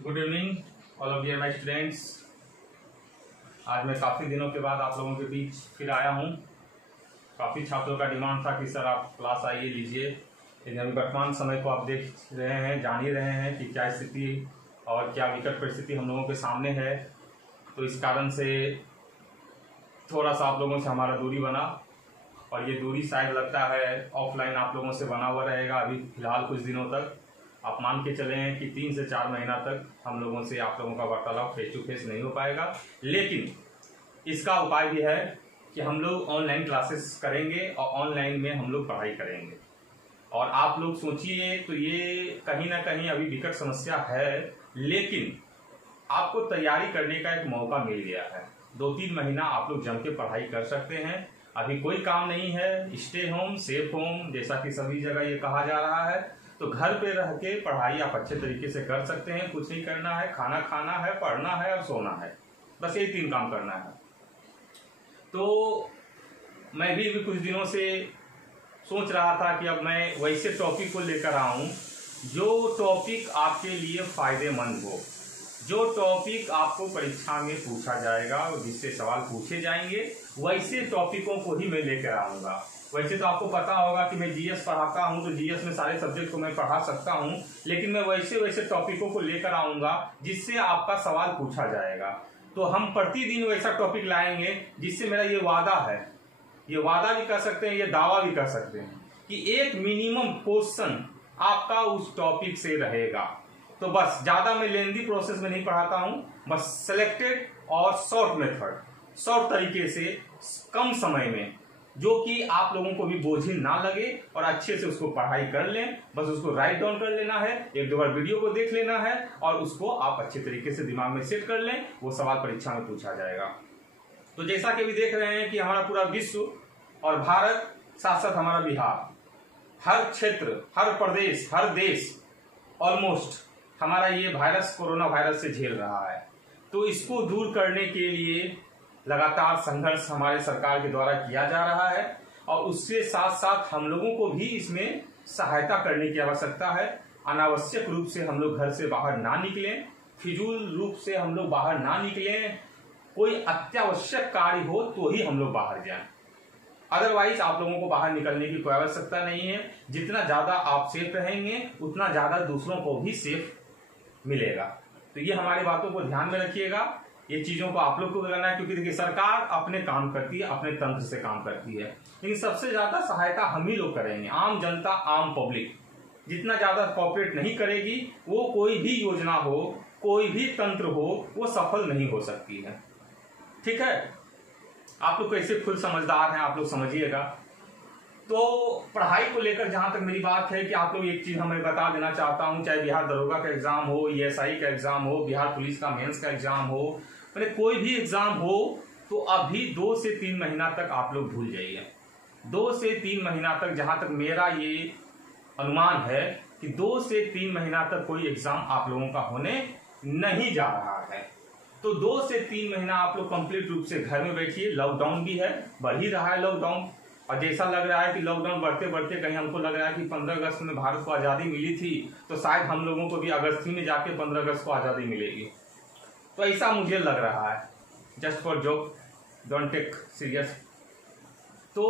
Good evening all of dear my students. आज मैं काफ़ी दिनों के बाद आप लोगों के बीच फिर आया हूँ। काफ़ी छात्रों का डिमांड था कि सर आप क्लास आइए लीजिए, लेकिन अभी वर्तमान समय को आप देख रहे हैं, जान ही रहे हैं कि क्या स्थिति और क्या विकट परिस्थिति हम लोगों के सामने है। तो इस कारण से थोड़ा सा आप लोगों से हमारा दूरी बना, और ये दूरी शायद लगता है ऑफलाइन आप लोगों से बना हुआ रहेगा अभी फिलहाल कुछ दिनों तक। आप मान के चलें कि 3 से 4 महीना तक हम लोगों से आप लोगों का वार्तालाप फेस टू फेस नहीं हो पाएगा, लेकिन इसका उपाय भी है कि हम लोग ऑनलाइन क्लासेस करेंगे और ऑनलाइन में हम लोग पढ़ाई करेंगे। और आप लोग सोचिए तो ये कहीं ना कहीं अभी विकट समस्या है, लेकिन आपको तैयारी करने का एक मौका मिल गया है। 2-3 महीना आप लोग जम के पढ़ाई कर सकते हैं। अभी कोई काम नहीं है, स्टे होम सेफ होम जैसा कि सभी जगह ये कहा जा रहा है। तो घर पे रह के पढ़ाई आप अच्छे तरीके से कर सकते हैं। कुछ नहीं करना है, खाना खाना है, पढ़ना है और सोना है, बस यही 3 काम करना है। तो मैं भी कुछ दिनों से सोच रहा था कि अब मैं वैसे टॉपिक को लेकर आऊं जो टॉपिक आपके लिए फायदेमंद हो, जो टॉपिक आपको परीक्षा में पूछा जाएगा और जिससे सवाल पूछे जाएंगे, वैसे टॉपिकों को ही मैं लेकर आऊंगा। वैसे तो आपको पता होगा कि मैं जीएस पढ़ाता हूं, तो जीएस में सारे सब्जेक्ट को मैं पढ़ा सकता हूं, लेकिन मैं वैसे टॉपिकों को लेकर आऊंगा जिससे आपका सवाल पूछा जाएगा। तो हम प्रतिदिन वैसा टॉपिक लाएंगे जिससे मेरा ये वादा है, ये वादा भी कर सकते हैं, ये दावा भी कर सकते हैं कि एक मिनिमम क्वेश्चन आपका उस टॉपिक से रहेगा। तो बस ज्यादा मैं लेंदी प्रोसेस में नहीं पढ़ाता हूं, बस सिलेक्टेड और शॉर्ट मेथड, शॉर्ट तरीके से कम समय में, जो कि आप लोगों को भी बोझिल ना लगे और अच्छे से उसको पढ़ाई कर लें। बस उसको राइट डाउन कर लेना है, 1-2 बार वीडियो को देख लेना है और उसको आप अच्छे तरीके से दिमाग में सेट कर लें, वो सवाल परीक्षा में पूछा जाएगा। तो जैसा कि अभी देख रहे हैं कि हमारा पूरा विश्व और भारत, साथ साथ हमारा बिहार, हर क्षेत्र, हर प्रदेश, हर देश ऑलमोस्ट हमारा ये वायरस, कोरोना वायरस से झेल रहा है। तो इसको दूर करने के लिए लगातार संघर्ष हमारे सरकार के द्वारा किया जा रहा है, और उससे साथ साथ हम लोगों को भी इसमें सहायता करने की आवश्यकता है। अनावश्यक रूप से हम लोग घर से बाहर ना निकलें, फिजूल रूप से हम लोग बाहर ना निकलें। कोई अत्यावश्यक कार्य हो तो ही हम लोग बाहर जाएं, अदरवाइज आप लोगों को बाहर निकलने की कोई आवश्यकता नहीं है। जितना ज्यादा आप सेफ रहेंगे उतना ज्यादा दूसरों को भी सेफ मिलेगा। तो ये हमारी बातों को ध्यान में रखिएगा, ये चीजों को आप लोग को करना है, क्योंकि देखिए सरकार अपने काम करती है, अपने तंत्र से काम करती है, लेकिन सबसे ज्यादा सहायता हम ही लोग करेंगे। आम जनता, आम पब्लिक जितना ज्यादा कॉपरेट नहीं करेगी, वो कोई भी योजना हो, कोई भी तंत्र हो, वो सफल नहीं हो सकती है। ठीक है, आप लोग कैसे खुद समझदार हैं, आप लोग समझिएगा। तो पढ़ाई को लेकर जहां तक मेरी बात है कि आप लोग एक चीज हमें बता देना चाहता हूं, चाहे बिहार दरोगा का एग्जाम हो, ईएसआई का एग्जाम हो, बिहार पुलिस का मेंस का एग्जाम हो, मैंने कोई भी एग्जाम हो, तो अभी 2 से 3 महीना तक आप लोग भूल जाइए। 2 से 3 महीना तक, जहां तक मेरा ये अनुमान है कि 2 से 3 महीना तक कोई एग्जाम आप लोगों का होने नहीं जा रहा है। तो 2 से 3 महीना आप लोग कंप्लीट रूप से घर में बैठिए। लॉकडाउन भी है, बढ़ ही रहा है लॉकडाउन, और जैसा लग रहा है कि लॉकडाउन बढ़ते बढ़ते कहीं हमको लग रहा है कि 15 अगस्त में भारत को आजादी मिली थी, तो शायद हम लोगों को भी अगस्त ही में जाके 15 अगस्त को आजादी मिलेगी। तो ऐसा मुझे लग रहा है, just for joke, don't take serious. तो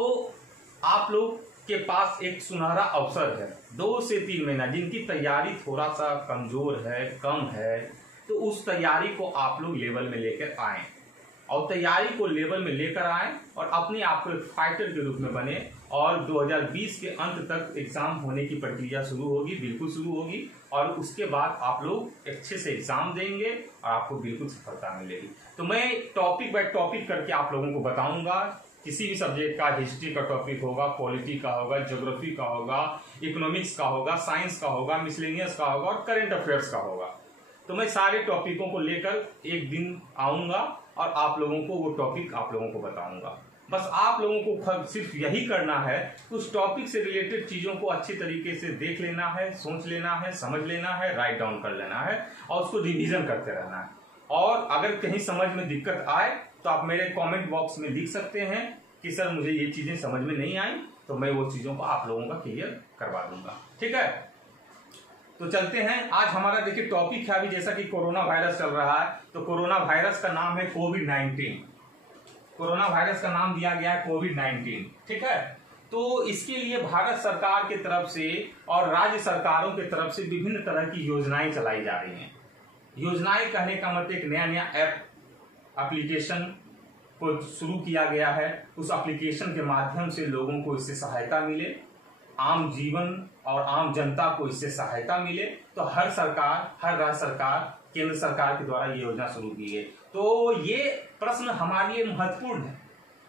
आप लोग के पास एक सुनहरा अवसर है, 2 से 3 महीना, जिनकी तैयारी थोड़ा सा कमजोर है, कम है, तो उस तैयारी को आप लोग लेवल में लेकर आए, और तैयारी को लेवल में लेकर आए और अपने आप को एक फाइटर के रूप में बने। और 2020 के अंत तक एग्जाम होने की प्रक्रिया शुरू होगी, बिल्कुल शुरू होगी, और उसके बाद आप लोग अच्छे से एग्जाम देंगे और आपको बिल्कुल सफलता मिलेगी। तो मैं टॉपिक बाय टॉपिक करके आप लोगों को बताऊंगा। किसी भी सब्जेक्ट का, हिस्ट्री का टॉपिक होगा, पॉलिटी का होगा, ज्योग्राफी का होगा, इकोनॉमिक्स का होगा, साइंस का होगा, मिसलेनियस का होगा और करंट अफेयर्स का होगा। तो मैं सारे टॉपिकों को लेकर एक दिन आऊंगा और आप लोगों को वो टॉपिक आप लोगों को बताऊंगा। बस आप लोगों को सिर्फ यही करना है, उस टॉपिक से रिलेटेड चीजों को अच्छी तरीके से देख लेना है, सोच लेना है, समझ लेना है, राइट डाउन कर लेना है और उसको रिवीजन करते रहना है। और अगर कहीं समझ में दिक्कत आए तो आप मेरे कमेंट बॉक्स में लिख सकते हैं कि सर मुझे ये चीजें समझ में नहीं आई, तो मैं वो चीजों को आप लोगों का क्लियर करवा दूंगा। ठीक है, तो चलते हैं। आज हमारा देखिए टॉपिक है, अभी जैसा कि कोरोना वायरस चल रहा है, तो कोरोना वायरस का नाम है कोविड-19। कोरोना वायरस का नाम दिया गया है कोविड-19, ठीक है। तो इसके लिए भारत सरकार की तरफ से और राज्य सरकारों की तरफ से विभिन्न तरह की योजनाएं चलाई जा रही हैं। योजनाएं कहने का मतलब एक नया नया एप्लीकेशन को शुरू किया गया है। उस एप्लीकेशन के माध्यम से लोगों को इससे सहायता मिले, आम जीवन और आम जनता को इससे सहायता मिले। तो हर राज्य सरकार, केंद्र सरकार के द्वारा ये योजना शुरू की है। तो ये प्रश्न हमारे लिए महत्वपूर्ण है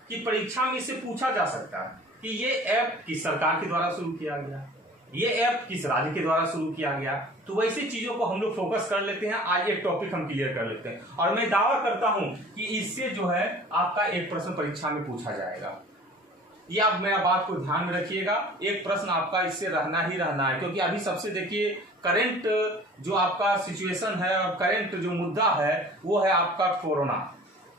कि परीक्षा में इससे पूछा जा सकता है कि ये ऐप किस सरकार के द्वारा शुरू किया गया, ये ऐप किस राज्य के द्वारा शुरू किया गया। तो वैसी चीजों को हम लोग फोकस कर लेते हैं। आज एक टॉपिक हम क्लियर कर लेते हैं और मैं दावा करता हूं कि इससे जो है आपका एक प्रश्न परीक्षा में पूछा जाएगा। ये आप मेरा बात को ध्यान में रखिएगा, एक प्रश्न आपका इससे रहना ही रहना है। क्योंकि अभी सबसे देखिए करंट जो आपका सिचुएशन है और करंट जो मुद्दा है वो है आपका कोरोना।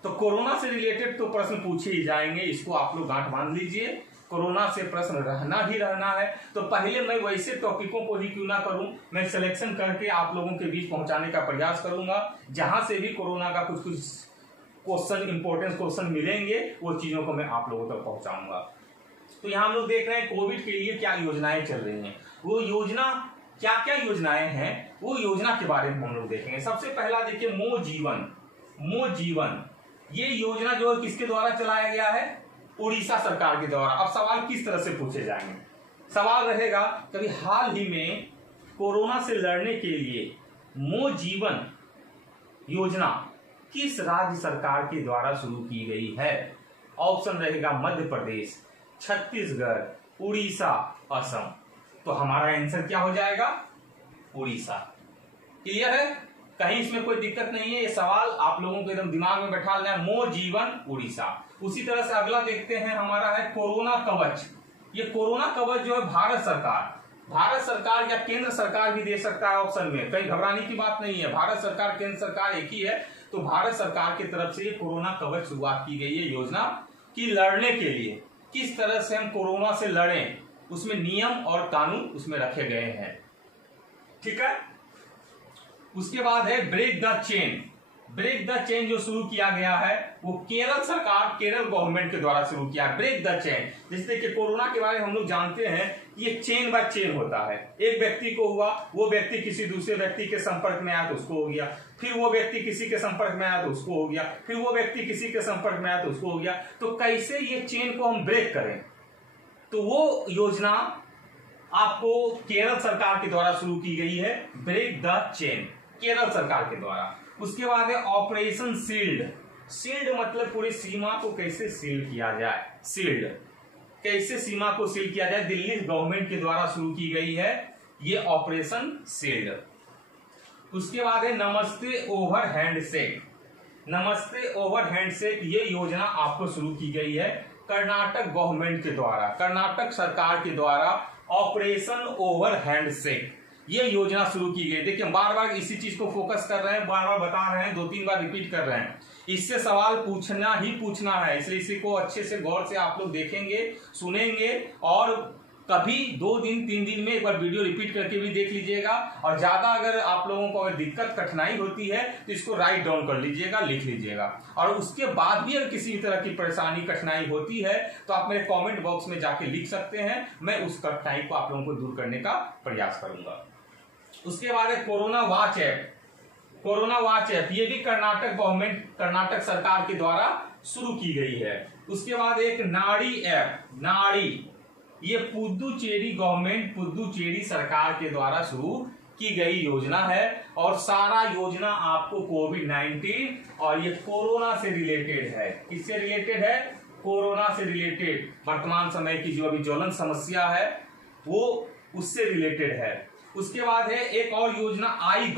तो कोरोना से रिलेटेड तो प्रश्न पूछे ही जाएंगे, इसको आप लोग गांठ बांध लीजिए। कोरोना से प्रश्न रहना ही रहना है। तो पहले मैं वैसे टॉपिकों को ही क्यों ना करूं, मैं सिलेक्शन करके आप लोगों के बीच पहुंचाने का प्रयास करूंगा। जहां से भी कोरोना का कुछ क्वेश्चन, इंपॉर्टेंट क्वेश्चन मिलेंगे, वो चीजों को मैं आप लोगों तक पहुंचाऊंगा। तो यहाँ हम लोग देख रहे हैं कोविड के लिए क्या योजनाएं चल रही हैं, वो योजना क्या क्या योजनाएं हैं, वो योजना के बारे में हम लोग देखेंगे। सबसे पहला देखिए मो जीवन, ये योजना जो है किसके द्वारा चलाया गया है, उड़ीसा सरकार के द्वारा। अब सवाल किस तरह से पूछे जाएंगे, सवाल रहेगा कभी हाल ही में कोरोना से लड़ने के लिए मो जीवन योजना किस राज्य सरकार के द्वारा शुरू की गई है। ऑप्शन रहेगा मध्य प्रदेश, छत्तीसगढ़, उड़ीसा, असम। तो हमारा आंसर क्या हो जाएगा, उड़ीसा। क्लियर है, कहीं इसमें कोई दिक्कत नहीं है। ये सवाल आप लोगों को एकदम दिमाग में बैठा लेना है, मो जीवन उड़ीसा। उसी तरह से अगला देखते हैं, हमारा है कोरोना कवच। ये कोरोना कवच जो है भारत सरकार या केंद्र सरकार भी दे सकता है ऑप्शन में, कहीं घबराने की बात नहीं है। भारत सरकार केंद्र सरकार एक ही है। तो भारत सरकार की तरफ से कोरोना कवच शुरुआत की गई है योजना की लड़ने के लिए, किस तरह से हम कोरोना से लड़ें, उसमें नियम और कानून उसमें रखे गए हैं, ठीक है। उसके बाद है ब्रेक द चेन जो शुरू किया गया है वो केरल सरकार, केरल गवर्नमेंट के द्वारा शुरू किया है। ब्रेक द चेन, जैसे कि कोरोना के बारे में हम लोग जानते हैं, ये चेन बाय चेन होता है। एक व्यक्ति को हुआ, वो व्यक्ति किसी दूसरे व्यक्ति के संपर्क में आया तो उसको हो गया, फिर वो व्यक्ति किसी के संपर्क में आया तो उसको हो गया, फिर वो व्यक्ति किसी के संपर्क में आया तो उसको हो गया। तो कैसे ये चेन को हम ब्रेक करें, तो वो योजना आपको केरल सरकार के द्वारा शुरू की गई है, ब्रेक द चेन, केरल सरकार के द्वारा। उसके बाद है ऑपरेशन शील्ड मतलब पूरी सीमा को कैसे सील किया जाए, कैसे सीमा को सील किया जाए, दिल्ली गवर्नमेंट के द्वारा शुरू की गई है ये ऑपरेशन शील्ड। उसके बाद है नमस्ते ओवर हैंडशेक, ये योजना आपको शुरू की गई है कर्नाटक गवर्नमेंट के द्वारा, कर्नाटक सरकार के द्वारा ऑपरेशन ओवर हैंडशेक ये योजना शुरू की गई। देखिए बार बार इसी चीज को फोकस कर रहे हैं, बार बार बता रहे हैं, 2-3 बार रिपीट कर रहे हैं। इससे सवाल पूछना ही पूछना है, इसलिए इसी को अच्छे से गौर से आप लोग देखेंगे, सुनेंगे और कभी 2 दिन 3 दिन में एक बार वीडियो रिपीट करके भी देख लीजिएगा। और ज्यादा अगर आप लोगों को अगर दिक्कत कठिनाई होती है तो इसको राइट डाउन कर लीजिएगा, लिख लीजिएगा। और उसके बाद भी अगर किसी तरह की परेशानी कठिनाई होती है तो आप मेरे कमेंट बॉक्स में जाके लिख सकते हैं, मैं उस कठिनाई को आप लोगों को दूर करने का प्रयास करूंगा। उसके बाद है कोरोना वॉच ऐप, ये भी कर्नाटक गवर्नमेंट, कर्नाटक सरकार के द्वारा शुरू की गई है। उसके बाद एक नाड़ी, ये पुदुचेरी गवर्नमेंट, पुदुचेरी सरकार के द्वारा शुरू की गई योजना है। और सारा योजना आपको कोविड-19 और ये कोरोना से रिलेटेड है। किससे रिलेटेड है, कोरोना से रिलेटेड, वर्तमान समय की जो अभी ज्वलन समस्या है वो उससे रिलेटेड है। उसके बाद है एक और योजना आई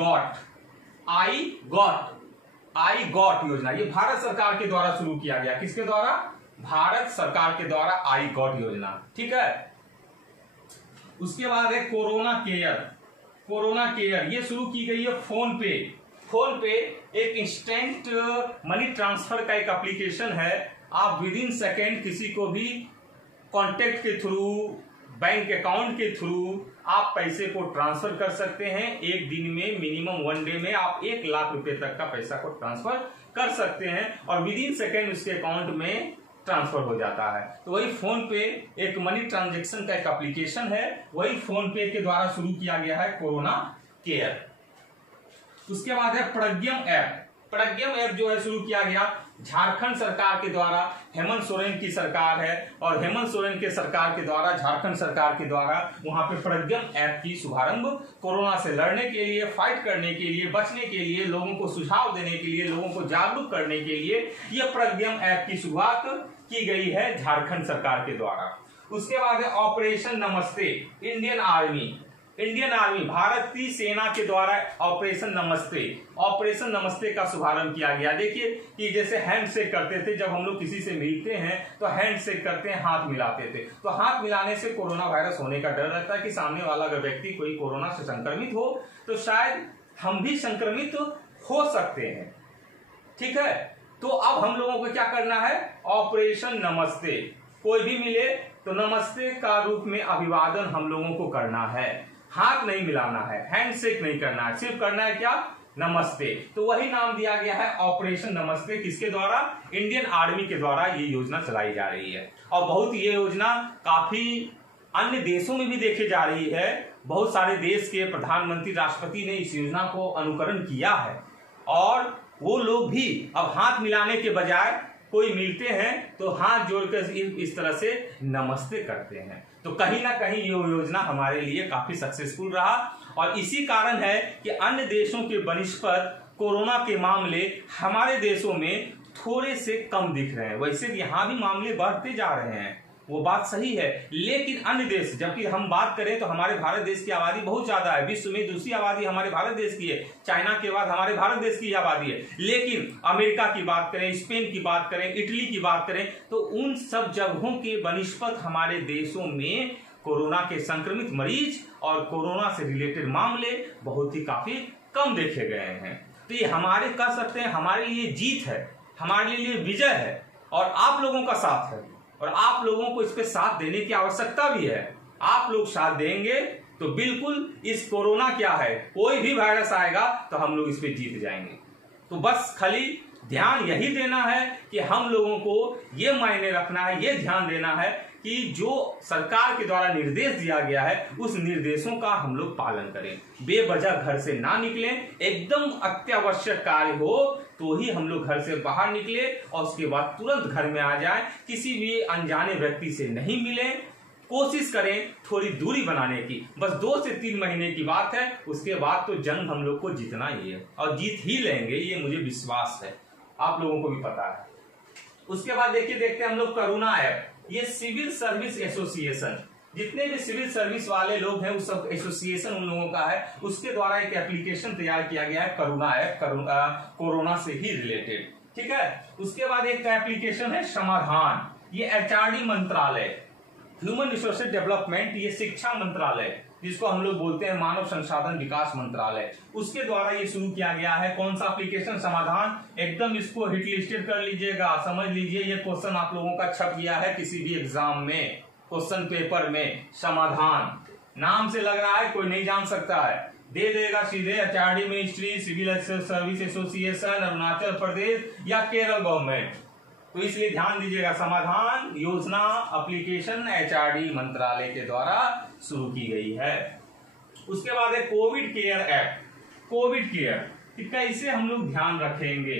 गॉट योजना, ये भारत सरकार के द्वारा शुरू किया गया। किसके द्वारा, भारत सरकार के द्वारा आई गॉट योजना, ठीक है। उसके बाद है कोरोना केयर, ये शुरू की गई है फोन पे एक इंस्टेंट मनी ट्रांसफर का एक एप्लीकेशन है। आप विद इन सेकेंड किसी को भी कॉन्टेक्ट के थ्रू, बैंक अकाउंट के थ्रू आप पैसे को ट्रांसफर कर सकते हैं। एक दिन में मिनिमम 1 डे में आप 1 लाख रुपए तक का पैसा को ट्रांसफर कर सकते हैं और विद इन सेकेंड उसके अकाउंट में ट्रांसफर हो जाता है। तो वही फोन पे एक मनी ट्रांजैक्शन का एक एप्लीकेशन है, वही फोन पे के द्वारा शुरू किया गया है कोरोना केयर। उसके बाद है प्रज्ञम ऐप। प्रज्ञम ऐप जो है शुरू किया गया झारखंड सरकार के द्वारा, हेमंत सोरेन की सरकार है और हेमंत सोरेन के सरकार के द्वारा, झारखंड सरकार के द्वारा वहां पे प्रज्ञम ऐप की शुभारंभ कोरोना से लड़ने के लिए, फाइट करने के लिए, बचने के लिए, लोगों को सुझाव देने के लिए, लोगों को जागरूक करने के लिए यह प्रज्ञम ऐप की शुरुआत की गई है झारखंड सरकार के द्वारा। उसके बाद है ऑपरेशन नमस्ते। इंडियन आर्मी भारतीय सेना के द्वारा ऑपरेशन नमस्ते का शुभारंभ किया गया। देखिए कि जैसे हैंड शेक करते थे, जब हम लोग किसी से मिलते हैं तो हैंड शेक करते हैं, हाथ मिलाते थे। तो हाथ मिलाने से कोरोना वायरस होने का डर रहता है कि सामने वाला अगर व्यक्ति कोई कोरोना से संक्रमित हो तो शायद हम भी संक्रमित हो सकते हैं। ठीक है, तो अब हम लोगों को क्या करना है, ऑपरेशन नमस्ते। कोई भी मिले तो नमस्ते का रूप में अभिवादन हम लोगों को करना है। हाथ नहीं मिलाना है, हैंडशेक नहीं करना है, सिर्फ करना है क्या, नमस्ते। तो वही नाम दिया गया है ऑपरेशन नमस्ते। किसके द्वारा, इंडियन आर्मी के द्वारा ये योजना चलाई जा रही है और बहुत ये योजना काफी अन्य देशों में भी देखी जा रही है। बहुत सारे देश के प्रधानमंत्री, राष्ट्रपति ने इस योजना को अनुकरण किया है और वो लोग भी अब हाथ मिलाने के बजाय कोई मिलते हैं तो हाथ जोड़कर इस तरह से नमस्ते करते हैं। तो कहीं ना कहीं ये योजना हमारे लिए काफी सक्सेसफुल रहा और इसी कारण है कि अन्य देशों के बनिस्पत कोरोना के मामले हमारे देशों में थोड़े से कम दिख रहे हैं। वैसे यहाँ भी मामले बढ़ते जा रहे हैं, वो बात सही है, लेकिन अन्य देश, जबकि हम बात करें तो हमारे भारत देश की आबादी बहुत ज्यादा है, विश्व में दूसरी आबादी हमारे भारत देश की है, चाइना के बाद हमारे भारत देश की आबादी है। लेकिन अमेरिका की बात करें, स्पेन की बात करें, इटली की बात करें तो उन सब जगहों के बनिस्पत हमारे देशों में कोरोना के संक्रमित मरीज और कोरोना से रिलेटेड मामले बहुत ही काफी कम देखे गए हैं। तो ये हमारे कह सकते हैं हमारे लिए जीत है, हमारे लिए विजय है और आप लोगों का साथ है और आप लोगों को इस पे साथ देने की आवश्यकता भी है। आप लोग साथ देंगे तो बिल्कुल इस कोरोना क्या है, कोई भी वायरस आएगा तो हम लोग इस पे जीत जाएंगे। तो बस खाली ध्यान यही देना है कि हम लोगों को ये मायने रखना है, ये ध्यान देना है कि जो सरकार के द्वारा निर्देश दिया गया है उस निर्देशों का हम लोग पालन करें। बेवजह घर से ना निकलें, एकदम अत्यावश्यक कार्य हो तो ही हम लोग घर से बाहर निकले और उसके बाद तुरंत घर में आ जाएं। किसी भी अनजाने व्यक्ति से नहीं मिलें, कोशिश करें थोड़ी दूरी बनाने की। बस 2 से 3 महीने की बात है, उसके बाद तो जंग हम लोग को जीतना ही है और जीत ही लेंगे, ये मुझे विश्वास है, आप लोगों को भी पता है। उसके बाद देखते हैं हम लोग करुणा ऐप। ये सिविल सर्विस एसोसिएशन, जितने भी सिविल सर्विस वाले लोग हैं उस सब एसोसिएशन उन लोगों का है, उसके द्वारा एक एप्लीकेशन तैयार किया गया है करुणा ऐप, कोरोना से ही रिलेटेड। ठीक है, उसके बाद एक एप्लीकेशन है समाधान। ये एचआरडी मंत्रालय, ह्यूमन रिसोर्स डेवलपमेंट, ये शिक्षा मंत्रालय जिसको हम लोग बोलते हैं मानव संसाधन विकास मंत्रालय, उसके द्वारा ये शुरू किया गया है। कौन सा एप्लीकेशन, समाधान। एकदम इसको हिट लिस्टेड कर लीजिएगा, समझ लीजिए ये क्वेश्चन आप लोगों का छप गया है किसी भी एग्जाम में, क्वेश्चन पेपर में। समाधान नाम से लग रहा है कोई नहीं जान सकता है, दे देगा सीधे HRD ministry, civil service association, Arunachal Pradesh या केरल गवर्नमेंट। तो इसलिए ध्यान दीजिएगा, समाधान योजना एप्लीकेशन एचआरडी मंत्रालय के द्वारा शुरू की गई है। उसके बाद है Covid care app. Covid care कि कैसे हम लोग ध्यान रखेंगे,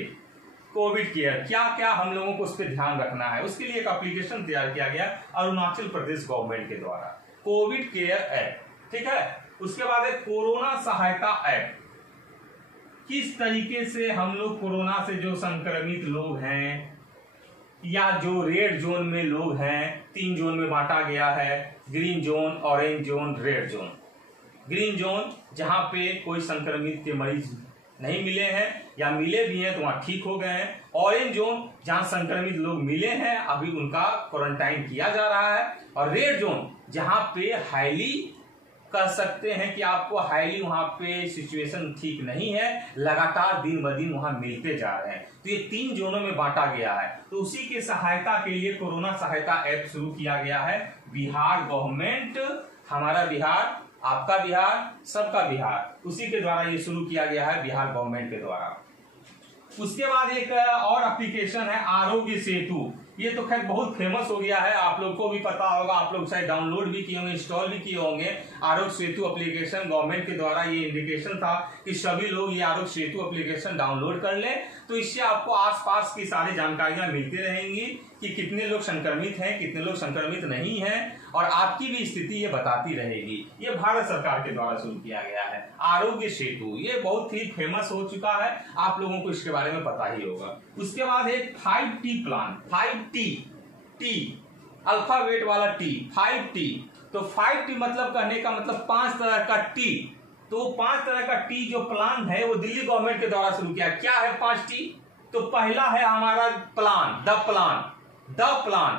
कोविड केयर क्या क्या हम लोगों को उस पर ध्यान रखना है, उसके लिए एक एप्लीकेशन तैयार किया गया अरुणाचल प्रदेश गवर्नमेंट के द्वारा, कोविड केयर ऐप। ठीक है, उसके बाद है कोरोना सहायता ऐप। किस तरीके से हम लोग कोरोना से जो संक्रमित लोग हैं या जो रेड जोन में लोग हैं, 3 जोन में बांटा गया है, green zone, orange zone, red zone. Green zone जहां पे कोई संक्रमित के मरीज नहीं मिले हैं या मिले भी हैं तो वहां ठीक हो गए हैं। ऑरेंज जोन जहां संक्रमित लोग मिले हैं अभी उनका क्वारंटाइन किया जा रहा है। और रेड जोन जहां पे हाईली कह सकते हैं कि आपको हाईली वहां पे सिचुएशन ठीक नहीं है, लगातार दिन ब दिन वहां मिलते जा रहे हैं। तो ये 3 जोनों में बांटा गया है। तो उसी की सहायता के लिए कोरोना सहायता ऐप शुरू किया गया है बिहार गवर्नमेंट, हमारा बिहार आपका बिहार सबका बिहार, उसी के द्वारा ये शुरू किया गया है, बिहार गवर्नमेंट के द्वारा। उसके बाद एक और एप्लीकेशन है आरोग्य सेतु। ये तो खैर बहुत फेमस हो गया है, आप लोग को भी पता होगा, आप लोग शायद डाउनलोड भी किए होंगे, इंस्टॉल भी किए होंगे। आरोग्य सेतु एप्लीकेशन गवर्नमेंट के द्वारा ये इंडिकेशन था कि सभी लोग ये आरोग्य सेतु एप्लीकेशन डाउनलोड कर लें, तो इससे आपको आसपास की सारी जानकारियां मिलती रहेंगी कि कितने लोग संक्रमित हैं, कितने लोग संक्रमित नहीं हैं, और आपकी भी स्थिति ये बताती रहेगी। ये भारत सरकार के द्वारा शुरू किया गया है आरोग्य सेतु। ये बहुत ही फेमस हो चुका है, आप लोगों को इसके बारे में पता ही होगा। उसके बाद एक 5T प्लान, 5T, अल्फाबेट वाला T, 5T। तो 5T मतलब कहने का मतलब 5 तरह का T। तो 5 तरह का T जो प्लान है वो दिल्ली गवर्नमेंट के द्वारा शुरू किया। क्या है 5T? तो पहला है हमारा प्लान, द प्लान THEPLAN।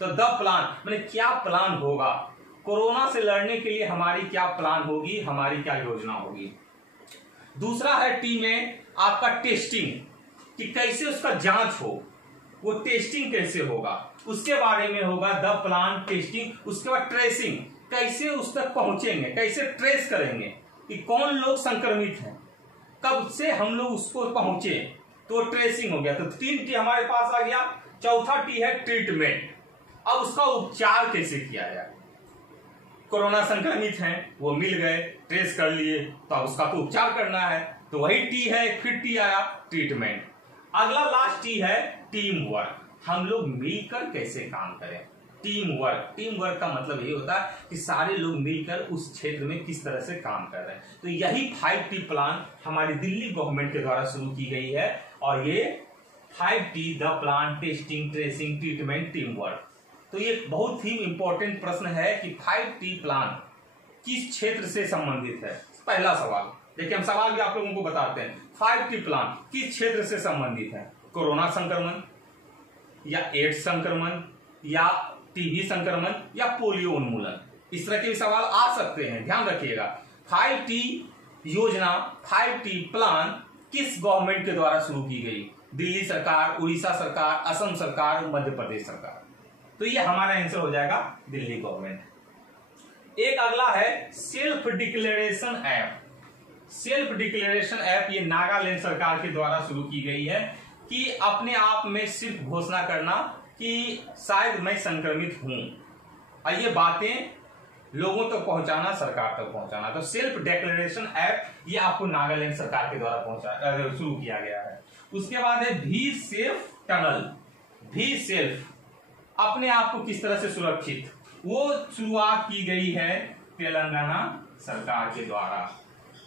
तो द प्लान मैंने क्या प्लान होगा, कोरोना से लड़ने के लिए हमारी क्या प्लान होगी, हमारी क्या योजना होगी। दूसरा है टी में आपका टेस्टिंग, कि कैसे उसका जांच हो, वो टेस्टिंग कैसे होगा, उसके बारे में होगा द प्लान टेस्टिंग। उसके बाद ट्रेसिंग, कैसे उस तक पहुंचेंगे, कैसे ट्रेस करेंगे कि कौन लोग संक्रमित हैं, कब से हम लोग उसको पहुंचे, तो ट्रेसिंग हो गया। तो 3 टी हमारे पास आ गया। चौथा टी है ट्रीटमेंट, अब उसका उपचार कैसे किया जाए। कोरोना संक्रमित हैं, वो मिल गए, ट्रेस कर लिए, तो अब उसका तो उपचार करना है, तो वही टी है। फिर टी आया ट्रीटमेंट। अगला लास्ट टी है टीम वर्क, हम लोग मिलकर कैसे काम करें। टीम वर्क का मतलब ये होता है कि सारे लोग मिलकर उस क्षेत्र में किस तरह से काम कर रहे हैं। तो यही 5T प्लान हमारी दिल्ली गवर्नमेंट के द्वारा शुरू की गई है, और ये 5T the plan testing tracing treatment team work. तो ये बहुत ही इंपॉर्टेंट प्रश्न है कि 5T प्लान किस क्षेत्र से संबंधित है। पहला सवाल देखिए, हम सवाल भी आप लोगों को बताते हैं। 5T प्लान किस क्षेत्र से संबंधित है, कोरोना संक्रमण या एड्स संक्रमण या टीबी संक्रमण या पोलियो उन्मूलन, इस तरह के भी सवाल आ सकते हैं, ध्यान रखिएगा। 5T योजना 5T प्लान किस गवर्नमेंट के द्वारा शुरू की गई, दिल्ली सरकार, उड़ीसा सरकार, असम सरकार, मध्य प्रदेश सरकार। तो ये हमारा आंसर हो जाएगा दिल्ली गवर्नमेंट। एक अगला है self declaration app. Self declaration app ये नागालैंड सरकार के द्वारा शुरू की गई है, कि अपने आप में सिर्फ घोषणा करना कि शायद मैं संक्रमित हूं, और ये बातें लोगों तक पहुंचाना, सरकार तक पहुंचाना। तो सेल्फ डिक्लेरेशन ऐप ये आपको नागालैंड सरकार के द्वारा शुरू किया गया है। उसके बाद है भी सेफ टनल, भी सेल्फ, अपने आप को किस तरह से सुरक्षित, वो शुरुआत की गई है तेलंगाना सरकार के द्वारा।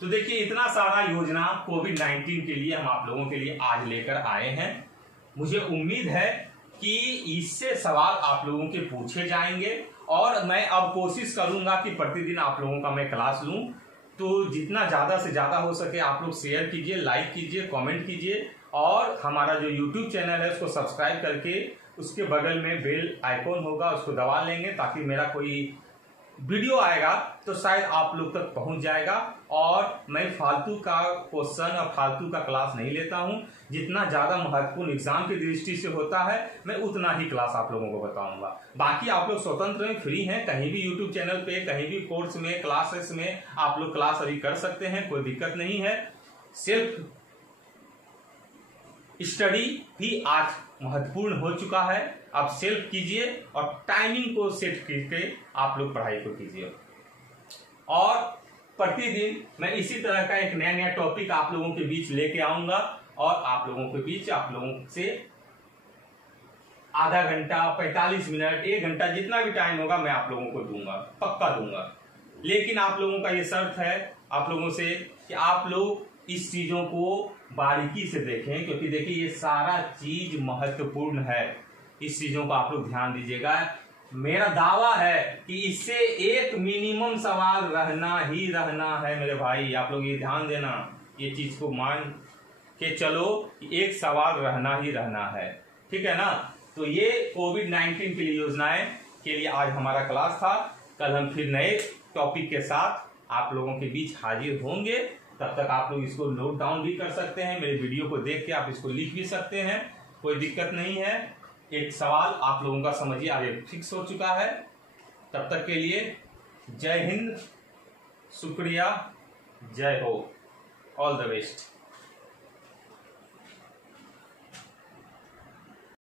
तो देखिए, इतना सारा योजना कोविड-19 के लिए हम आप लोगों के लिए आज लेकर आए हैं। मुझे उम्मीद है कि इससे सवाल आप लोगों के पूछे जाएंगे, और मैं अब कोशिश करूंगा कि प्रतिदिन आप लोगों का मैं क्लास लूं। तो जितना ज्यादा से ज्यादा हो सके आप लोग शेयर कीजिए, लाइक कीजिए, कमेंट कीजिए, और हमारा जो यूट्यूब चैनल है उसको सब्सक्राइब करके उसके बगल में बेल आइकॉन होगा, उसको दबा लेंगे, ताकि मेरा कोई वीडियो आएगा तो शायद आप लोग तक पहुंच जाएगा। और मैं फालतू का क्वेश्चन और फालतू का क्लास नहीं लेता हूं, जितना ज्यादा महत्वपूर्ण एग्जाम की दृष्टि से होता है मैं उतना ही क्लास आप लोगों को बताऊंगा। बाकी आप लोग स्वतंत्र में फ्री हैं, कहीं भी यूट्यूब चैनल पे, कहीं भी कोर्स में, क्लासेस में आप लोग क्लास अभी कर सकते हैं, कोई दिक्कत नहीं है। सेल्फ स्टडी भी आज महत्वपूर्ण हो चुका है, आप सेल्फ कीजिए और टाइमिंग को सेट करके आप लोग पढ़ाई को कीजिए। और प्रतिदिन मैं इसी तरह का एक नया नया टॉपिक आप लोगों के बीच लेके आऊंगा, और आप लोगों के बीच आप लोगों से आधा घंटा, 45 मिनट, 1 घंटा, जितना भी टाइम होगा मैं आप लोगों को दूंगा, पक्का दूंगा। लेकिन आप लोगों का ये शर्त है आप लोगों से कि आप लोग इस चीजों को बारीकी से देखें, क्योंकि देखिए ये सारा चीज महत्वपूर्ण है, इस चीजों को आप लोग ध्यान दीजिएगा। मेरा दावा है कि इससे एक मिनिमम सवाल रहना ही रहना है मेरे भाई, आप लोग ये ध्यान देना, ये चीज को मान के चलो कि एक सवाल रहना ही रहना है, ठीक है ना। तो ये कोविड-19 के लिए योजनाएं के लिए आज हमारा क्लास था। कल हम फिर नए टॉपिक के साथ आप लोगों के बीच हाजिर होंगे। तब तक आप लोग इसको नोट डाउन भी कर सकते हैं, मेरे वीडियो को देख के आप इसको लिख भी सकते हैं, कोई दिक्कत नहीं है। एक सवाल आप लोगों का समझिए आगे फिक्स हो चुका है। तब तक के लिए जय हिंद, शुक्रिया, जय हो, ऑल द बेस्ट।